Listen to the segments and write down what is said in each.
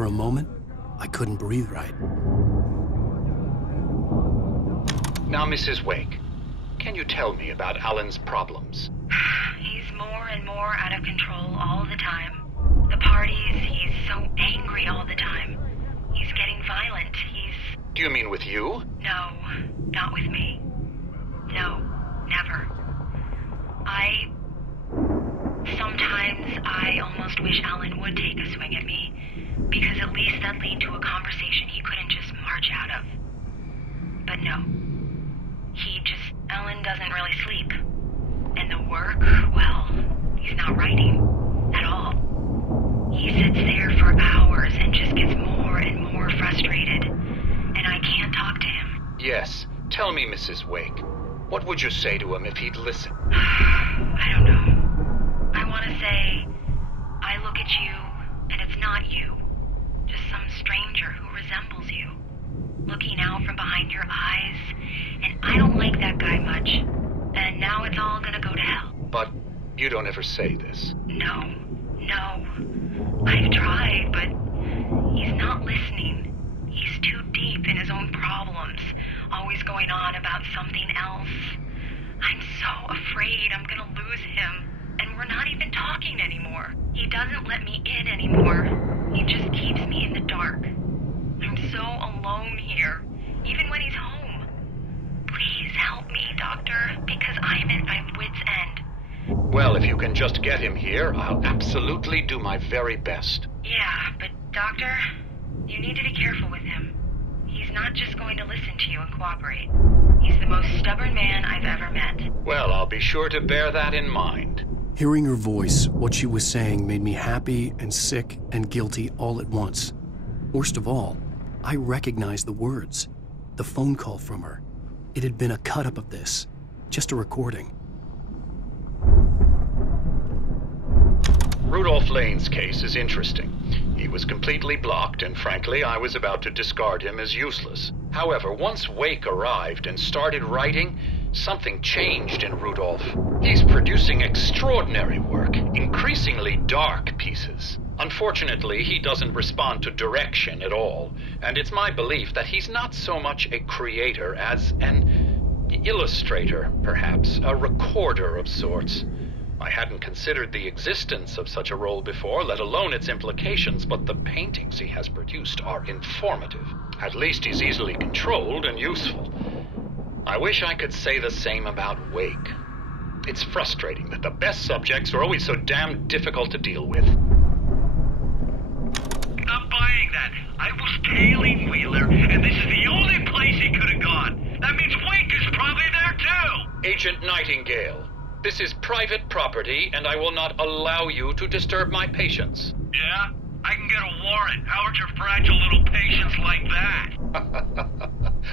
for a moment, I couldn't breathe right. Now, Mrs. Wake, can you tell me about Alan's problems? He's more and more out of control all the time. The parties, he's so angry all the time. He's getting violent. Do you mean with you? No, not with me. No, never. Sometimes I almost wish Alan would take a swing at me, because at least that'd lead to a conversation he couldn't just march out of. But no. Alan doesn't really sleep. And the work, well, he's not writing at all. He sits there for hours and just gets more and more frustrated. And I can't talk to him. Yes. Tell me, Mrs. Wake. What would you say to him if he'd listen? I don't know. I want to say, I look at you, and it's not you. Just some stranger who resembles you. Looking out from behind your eyes, and I don't like that guy much. And now it's all gonna go to hell. But you don't ever say this. No. I've tried, but he's not listening. He's too deep in his own problems, always going on about something else. I'm so afraid I'm gonna lose him, and we're not even talking anymore. He doesn't let me in anymore. He just keeps me in the dark. I'm so alone here, even when he's home. Please help me, Doctor, because I'm at my wit's end. Well, if you can just get him here, I'll absolutely do my very best. Yeah, but Doctor, you need to be careful with him. He's not just going to listen to you and cooperate. He's the most stubborn man I've ever met. Well, I'll be sure to bear that in mind. Hearing her voice, what she was saying made me happy and sick and guilty all at once. Worst of all, I recognized the words. The phone call from her. It had been a cut-up of this. Just a recording. Rudolph Lane's case is interesting. He was completely blocked, and frankly, I was about to discard him as useless. However, once Wake arrived and started writing, something changed in Rudolph. He's producing extraordinary work, increasingly dark pieces. Unfortunately, he doesn't respond to direction at all, and it's my belief that he's not so much a creator as an illustrator, perhaps, a recorder of sorts. I hadn't considered the existence of such a role before, let alone its implications, but the paintings he has produced are informative. At least he's easily controlled and useful. I wish I could say the same about Wake. It's frustrating that the best subjects are always so damn difficult to deal with. Not buying that. I was tailing Wheeler, and this is the only place he could have gone. That means Wake is probably there too! Agent Nightingale, this is private property, and I will not allow you to disturb my patients. Yeah? I can get a warrant. How are your fragile little patients like that?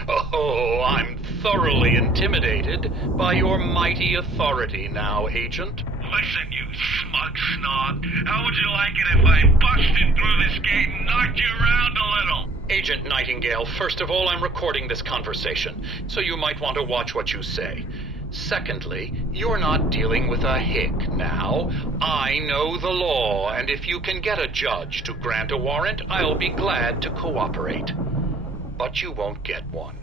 Oh, I'm thoroughly intimidated by your mighty authority now, Agent. Listen, you smug snob. How would you like it if I busted through this gate and knocked you around a little? Agent Nightingale, first of all, I'm recording this conversation, so you might want to watch what you say. Secondly, you're not dealing with a hick now. I know the law, and if you can get a judge to grant a warrant, I'll be glad to cooperate. But you won't get one.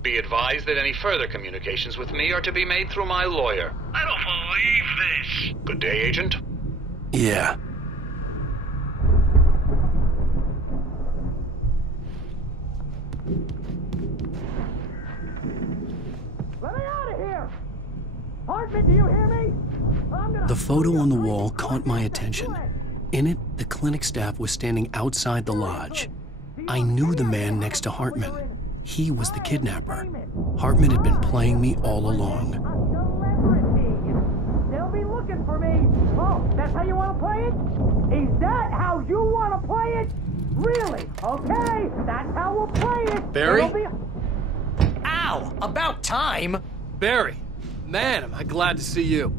Be advised that any further communications with me are to be made through my lawyer. I don't believe this. Good day, Agent. Yeah. Let me out of here! Hartman, do you hear me? The photo on the wall caught my attention. In it, the clinic staff was standing outside the lodge. I knew the man next to Hartman. He was the kidnapper. Hartman had been playing me all along. They'll be looking for me. Oh, that's how you want to play it? Is that how you want to play it? Really? Okay, that's how we'll play it. Barry? Ow! About time! Barry, man, am I glad to see you.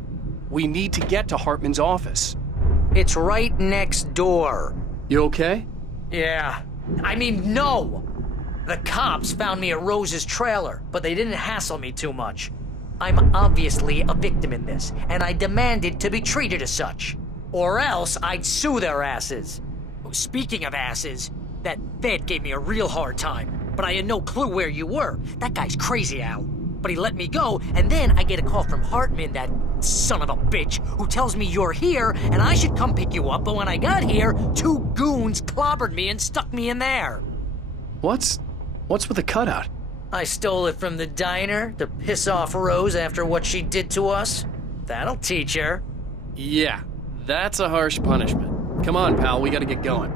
We need to get to Hartman's office. It's right next door. You okay? Yeah. I mean, no! The cops found me at Rose's trailer, but they didn't hassle me too much. I'm obviously a victim in this, and I demanded to be treated as such. Or else I'd sue their asses. Speaking of asses, that Fed gave me a real hard time, but I had no clue where you were. That guy's crazy, Al. But he let me go, and then I get a call from Hartman, that son of a bitch, who tells me you're here and I should come pick you up, but when I got here, 2 goons clobbered me and stuck me in there. What's with the cutout? I stole it from the diner to piss off Rose after what she did to us. That'll teach her. Yeah, that's a harsh punishment. Come on, pal, we gotta get going.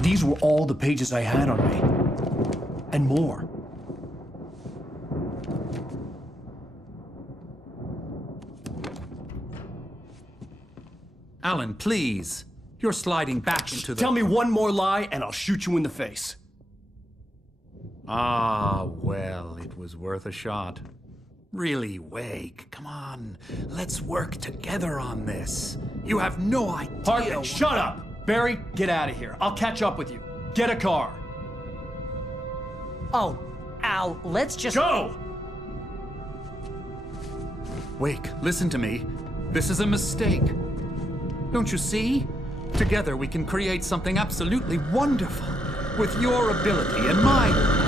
These were all the pages I had on me. And more. Alan, please. You're sliding back into the... Tell me one more lie and I'll shoot you in the face. Ah, well, it was worth a shot. Really, Wake, come on. Let's work together on this. You have no idea... Hartman, shut up! Barry, get out of here. I'll catch up with you. Get a car. Oh, Al, let's just... Go! Wake, listen to me. This is a mistake. Don't you see? Together we can create something absolutely wonderful. With your ability and mine.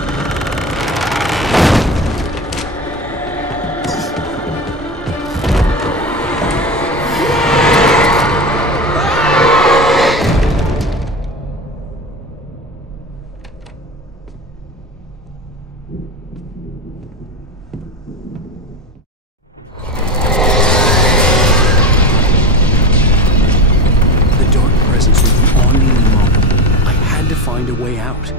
Find a way out.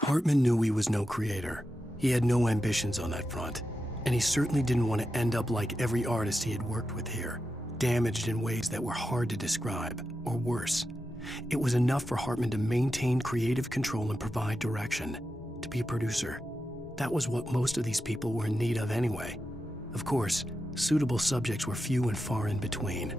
Hartman knew he was no creator. He had no ambitions on that front. And he certainly didn't want to end up like every artist he had worked with here, damaged in ways that were hard to describe, or worse. It was enough for Hartman to maintain creative control and provide direction, to be a producer. That was what most of these people were in need of anyway. Of course, suitable subjects were few and far in between.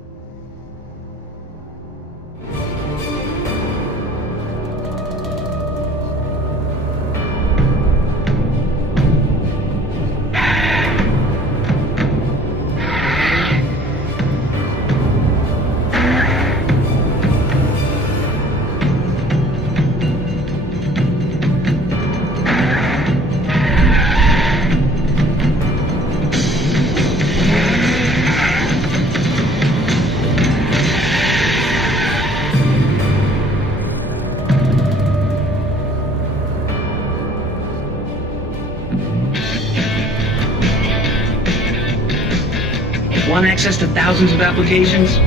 Want access to thousands of applications?